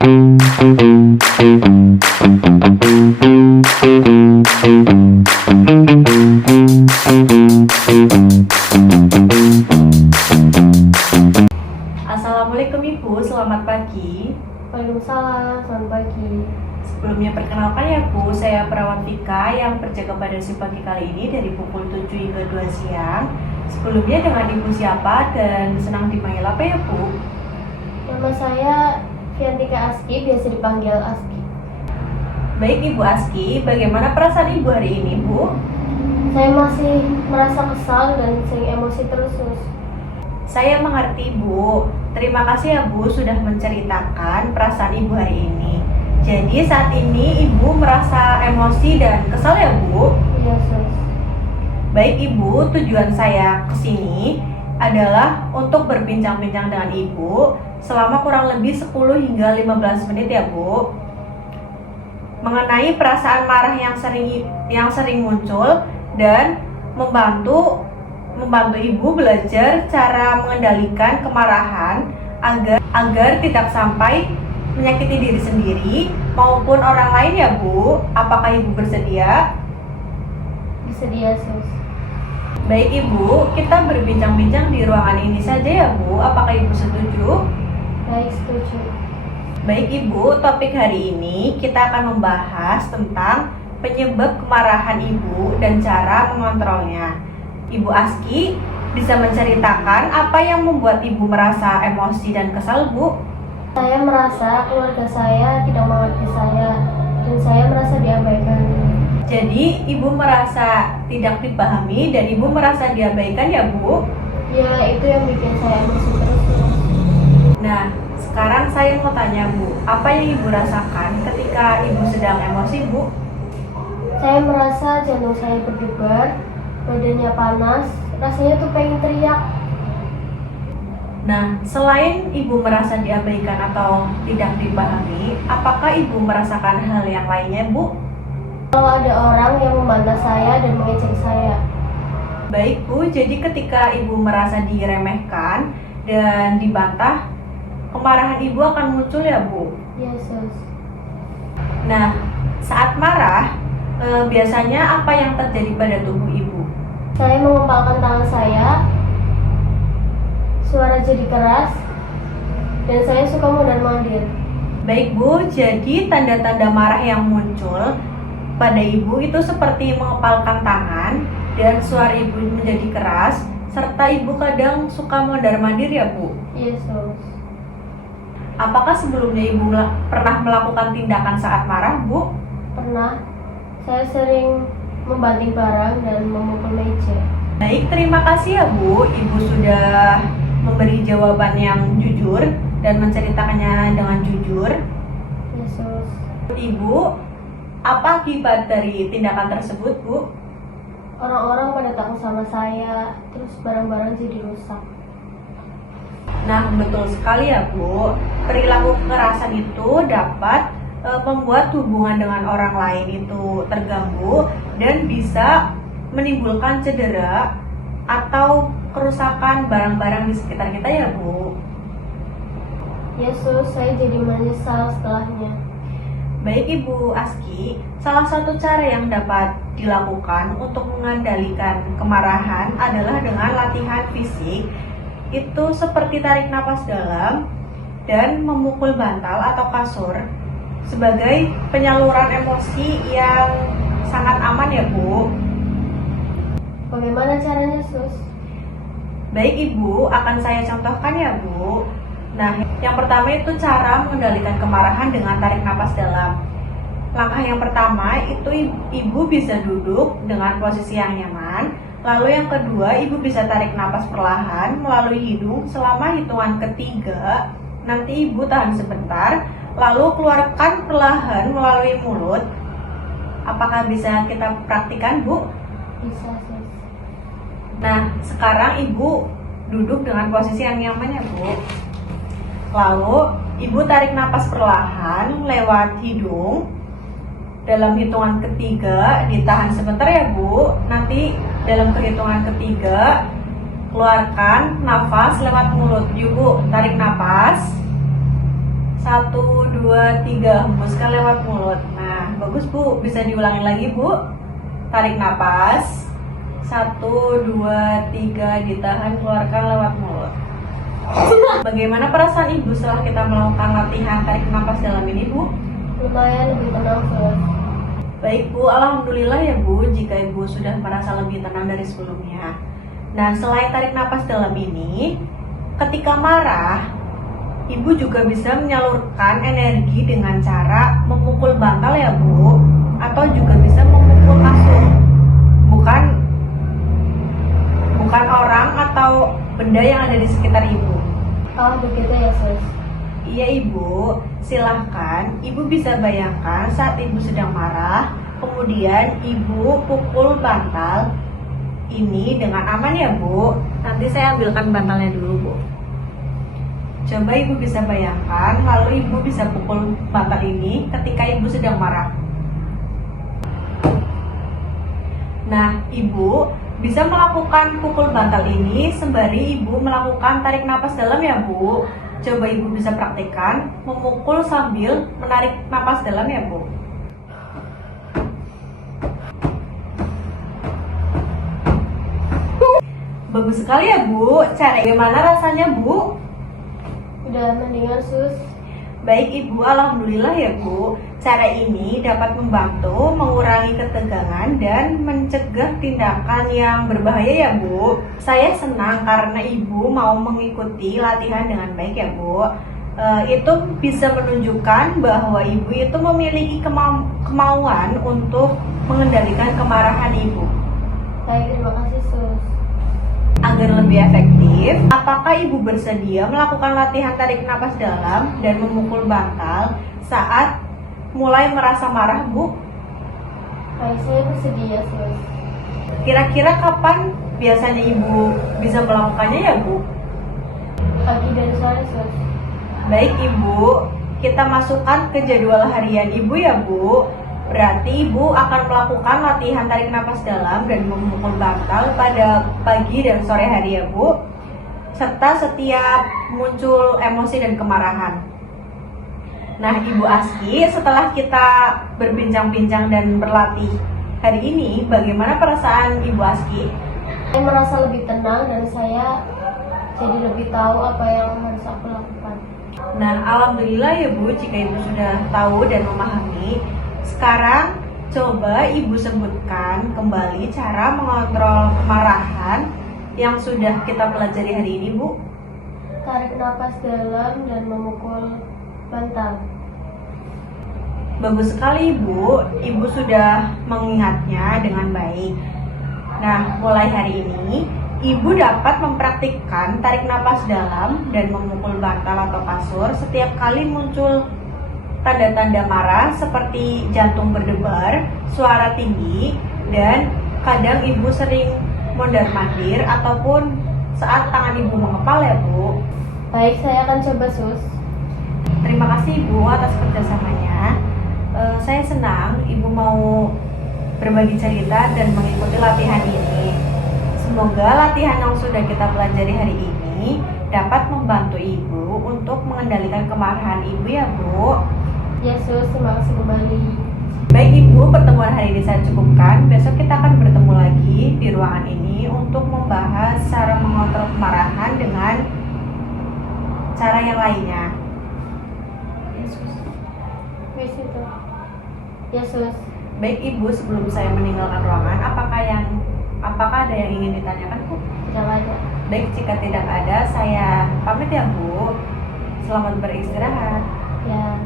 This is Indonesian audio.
Assalamualaikum Ibu, selamat pagi. Waalaikumsalam, selamat pagi. Sebelumnya perkenalkan ya Bu, saya perawat Vika yang berjaga pada si pagi kali ini dari pukul 7 hingga 2 siang. Sebelumnya dengan Ibu siapa dan senang dipanggil apa ya Bu? Nama saya Fiantika Aski, biasa dipanggil Aski. Baik Ibu Aski, bagaimana perasaan Ibu hari ini Bu? Saya masih merasa kesal dan sering emosi terus. Saya mengerti Bu. Terima kasih ya Bu sudah menceritakan perasaan Ibu hari ini. Jadi saat ini Ibu merasa emosi dan kesal ya Bu? Iya, Sus. Baik Ibu, tujuan saya ke sini adalah untuk berbincang-bincang dengan Ibu selama kurang lebih 10 hingga 15 menit ya Bu. Mengenai perasaan marah yang sering muncul dan membantu Ibu belajar cara mengendalikan kemarahan agar tidak sampai menyakiti diri sendiri maupun orang lain ya Bu. Apakah Ibu bersedia? Bersedia, Sus. Baik Ibu, kita berbincang-bincang di ruangan ini saja ya Bu. Apakah Ibu setuju? Baik, setuju. Baik Ibu, topik hari ini kita akan membahas tentang penyebab kemarahan Ibu dan cara mengontrolnya. Ibu Aski bisa menceritakan apa yang membuat Ibu merasa emosi dan kesal Bu? Saya merasa keluarga saya tidak mengerti saya dan saya merasa diabaikan. Jadi Ibu merasa tidak dipahami dan Ibu merasa diabaikan ya Bu? Ya, itu yang bikin saya emosi terus. Nah, sekarang saya mau tanya Bu, apa yang Ibu rasakan ketika Ibu sedang emosi Bu? Saya merasa jantung saya berdebar, badannya panas, rasanya tuh pengen teriak. Nah, selain Ibu merasa diabaikan atau tidak dipahami, apakah Ibu merasakan hal yang lainnya Bu? Kalau ada orang yang membantah saya dan mengejek saya. Baik Bu, jadi ketika Ibu merasa diremehkan dan dibantah, kemarahan Ibu akan muncul ya Bu? Ya, Sus. Nah, saat marah, biasanya apa yang terjadi pada tubuh Ibu? Saya mengepalkan tangan saya, suara jadi keras, dan saya suka mondar-mandir. Baik Bu, jadi tanda-tanda marah yang muncul pada Ibu itu seperti mengepalkan tangan dan suara Ibu menjadi keras, serta Ibu kadang suka mondar-mandir ya Bu? Yesus. Apakah sebelumnya Ibu pernah melakukan tindakan saat marah Bu? Pernah. Saya sering membanting barang dan memukul meja. Baik, terima kasih ya Bu. Ibu sudah memberi jawaban yang jujur dan menceritakannya dengan jujur. Yesus. Ibu, apa akibat dari tindakan tersebut Bu? Orang-orang pada takut sama saya, terus barang-barang jadi rusak. Nah, betul sekali ya Bu. Perilaku kekerasan itu dapat membuat hubungan dengan orang lain itu terganggu dan bisa menimbulkan cedera atau kerusakan barang-barang di sekitar kita ya Bu. Yesus, saya jadi menyesal setelahnya. Baik Ibu Aski, salah satu cara yang dapat dilakukan untuk mengendalikan kemarahan adalah dengan latihan fisik. Itu seperti tarik napas dalam dan memukul bantal atau kasur sebagai penyaluran emosi yang sangat aman ya Bu. Bagaimana caranya, Sus? Baik Ibu, akan saya contohkan ya Bu. Nah, yang pertama itu cara mengendalikan kemarahan dengan tarik napas dalam. Langkah yang pertama itu Ibu bisa duduk dengan posisi yang nyaman. Lalu yang kedua, Ibu bisa tarik napas perlahan melalui hidung selama hitungan ketiga. Nanti Ibu tahan sebentar, lalu keluarkan perlahan melalui mulut. Apakah bisa kita praktikkan Bu? Bisa, Sus. Nah, sekarang Ibu duduk dengan posisi yang nyaman ya Bu. Lalu Ibu tarik napas perlahan lewat hidung. Dalam hitungan ketiga, ditahan sebentar ya Bu. Nanti dalam perhitungan ketiga, keluarkan nafas lewat mulut. Yuk Bu, tarik napas 1, 2, 3, hembuskan lewat mulut. Nah, bagus Bu, bisa diulangi lagi Bu. Tarik napas. 1, 2, 3, ditahan, keluarkan lewat mulut. Bagaimana perasaan Ibu setelah kita melakukan latihan tarik napas dalam ini Bu? Lumayan lebih tenang, Sus. Baik Bu, alhamdulillah ya Bu jika Ibu sudah merasa lebih tenang dari sebelumnya. Nah, selain tarik napas dalam ini, ketika marah, Ibu juga bisa menyalurkan energi dengan cara memukul bantal ya Bu, atau juga bisa memukul kasur. Bukan orang atau benda yang ada di sekitar Ibu. Oh, begitu ya, Sus. Iya Ibu, silahkan Ibu bisa bayangkan saat Ibu sedang marah, kemudian Ibu pukul bantal ini dengan aman ya Bu. Nanti saya ambilkan bantalnya dulu Bu. Coba Ibu bisa bayangkan, lalu Ibu bisa pukul bantal ini ketika Ibu sedang marah. Nah, Ibu bisa melakukan pukul bantal ini sembari Ibu melakukan tarik napas dalam ya Bu. Coba Ibu bisa praktekkan memukul sambil menarik napas dalam ya Bu. Bagus sekali ya Bu. Cara gimana rasanya Bu? Udah mendingan, Sus. Baik Ibu, alhamdulillah ya Bu. Cara ini dapat membantu mengurangi ketegangan dan mencegah tindakan yang berbahaya ya Bu. Saya senang karena Ibu mau mengikuti latihan dengan baik ya Bu. Itu bisa menunjukkan bahwa Ibu itu memiliki kemauan untuk mengendalikan kemarahan Ibu. Baik, terima kasih, Sus. Agar lebih efektif, apakah Ibu bersedia melakukan latihan tarik napas dalam dan memukul bantal saat mulai merasa marah, Bu? Baik, saya bersedia, Sus. Kira-kira kapan biasanya Ibu bisa melakukannya ya, Bu? Pagi dan sore, Sus. Baik, Ibu. Kita masukkan ke jadwal harian Ibu ya, Bu. Berarti Ibu akan melakukan latihan tarik napas dalam dan memukul bantal pada pagi dan sore hari ya Bu, serta setiap muncul emosi dan kemarahan. Nah Ibu Aski, setelah kita berbincang-bincang dan berlatih hari ini, bagaimana perasaan Ibu Aski? Saya merasa lebih tenang dan saya jadi lebih tahu apa yang harus aku lakukan. Nah alhamdulillah ya Bu jika Ibu sudah tahu dan memahami. Sekarang coba Ibu sebutkan kembali cara mengontrol kemarahan yang sudah kita pelajari hari ini Bu. Tarik napas dalam dan memukul bantal. Bagus sekali Ibu, Ibu sudah mengingatnya dengan baik. Nah mulai hari ini Ibu dapat mempraktikkan tarik napas dalam dan memukul bantal atau kasur setiap kali muncul tanda-tanda marah seperti jantung berdebar, suara tinggi, dan kadang Ibu sering mondar-mandir ataupun saat tangan Ibu mengepal ya Bu. Baik, saya akan coba, Sus. Terima kasih Ibu atas kerjasamanya. Saya senang Ibu mau berbagi cerita dan mengikuti latihan ini. Semoga latihan yang sudah kita pelajari hari ini dapat membantu Ibu untuk mengendalikan kemarahan Ibu ya Bu. Ya, Sus, terima kasih kembali. Baik Ibu, pertemuan hari ini saya cukupkan. Besok kita akan bertemu lagi di ruangan ini untuk membahas cara mengontrol kemarahan dengan cara yang lainnya. Ya, Sus. Wes itu. Ya, Sus. Baik Ibu, sebelum saya meninggalkan ruangan, apakah ada yang ingin ditanyakan Bu? Tidak ada. Baik, jika tidak ada, saya pamit ya Bu. Selamat beristirahat. Ya.